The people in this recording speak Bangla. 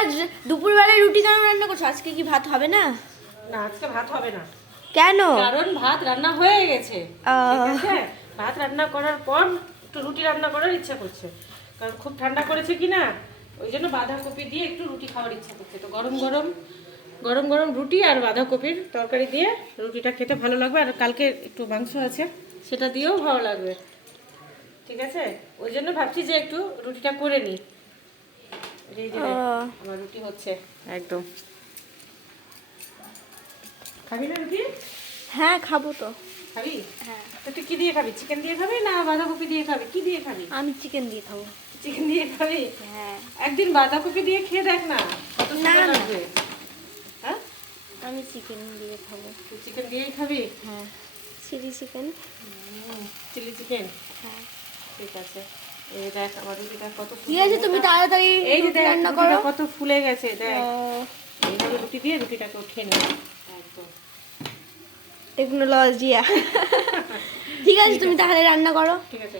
আজ দুপুরবেলায় রুটি কেন রান্না করছো? আজকে কি ভাত হবে না? না, আজকে ভাত হবে না। কেন? কারণ ভাত রান্না হয়ে গেছে, ঠিক আছে? ভাত রান্না করার পর একটু রুটি রান্না করার ইচ্ছা করছে, কারণ খুব ঠান্ডা করেছে কি না, ওই জন্য বাঁধাকপি দিয়ে একটু রুটি খাওয়ার ইচ্ছা করছে। তো গরম গরম গরম গরম রুটি আর বাঁধাকপির তরকারি দিয়ে রুটিটা খেতে ভালো লাগবে। আর কালকে একটু মাংস আছে, সেটা দিয়েও ভালো লাগবে, ঠিক আছে? ওই জন্য ভাবছি যে একটু রুটিটা করে নিই। এই যে দেখ, আমার রুটি হচ্ছে একদম। খাবি না রুটি? হ্যাঁ খাবো তো। খাবি? হ্যাঁ তো তুই কি দিয়ে খাবি? চিকেন দিয়ে খাবি না বাঁধাকপি দিয়ে খাবি? কি দিয়ে খাবি? আমি চিকেন দিয়ে খাবো। চিকেন দিয়ে খাবি? হ্যাঁ একদিন বাঁধাকপি দিয়ে খেয়ে দেখ না, কত না, সুন্দর না। লাগবে। হ্যাঁ, আমি চিকেন দিয়ে খাবো। তুই চিকেন দিয়েই খাবি? হ্যাঁ চিলি চিকেন। চিলি চিকেন, হ্যাঁ ঠিক আছে। এই দেখ আমার রুটিটা কত ঠিক সুন্দর আছে, তুমি মোটা। তাড়াতাড়ি এই যে রুটি দেখ রান্না রুটিটা করো। কত ফুলে গেছে, দেখ। ও, এইভাবে রুটি দিয়ে রুটিটাকে উঠিয়ে নে একদম। টেকনোলজিয়া। ঠিক আছে, তুমি তাহলে রান্না করো। ঠিক আছে।